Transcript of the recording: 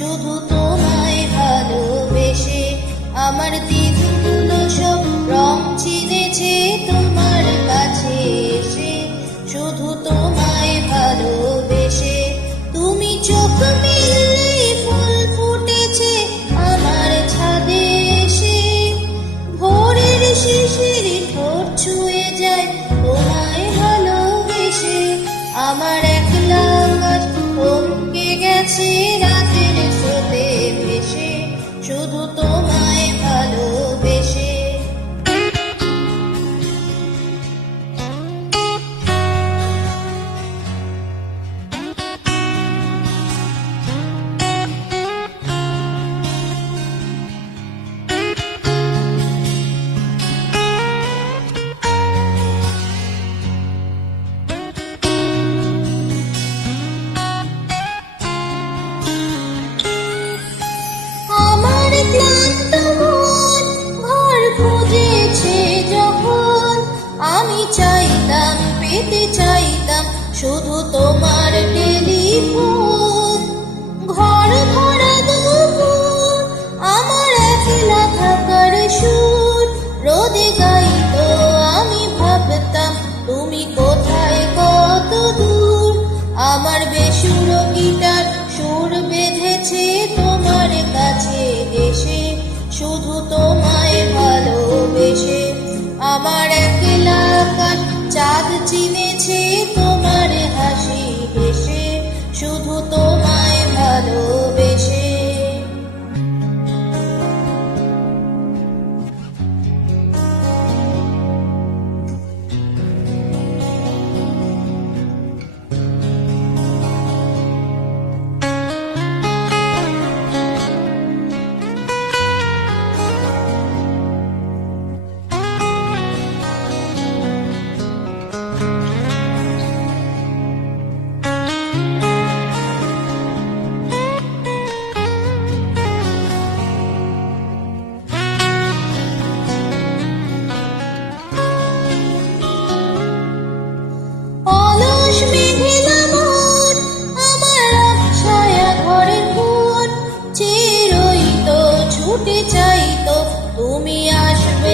শুধু তোমায় ভালোবেসে আমার দিনগুলো সব রং চিনেছে তোমার কাছে এসে। শুধু তোমায় ভালোবেসে তুমি চোখ মেললেই ফুল ফুটেছে আমার ছাদে এসে। ভোরের শিশির ঠোঁট ছুঁয়ে যায় তোমায় ভালোবেসে। আমার একলা আকাশ থমকে গেছে রাতের স্রোতে ভেসে, শুধু তোমায় ভালোবেসে। ক্লান্ত মন ঘর খুঁজেছে যখন, আমি চাইতাম পেতে চাইতাম শুধু তোমার টেলিফোন। ঘর ভরা দুপুর আমার একলা থাকার সুর, রোদে গাইতো আমি ভাবতাম তুমি কোথায় কত দূর। আমার বেসুর গিটার সুর বেঁধেছে তোমার কাছে এসে, শুধু তোমায় ভালোবেসে। আমার একলা আকাশ চাঁদ চিনেছে তোমার হাসি হেসে, শুধু তোমায় ভালোবেসে। ছুটে চাইতো তুমি আসবে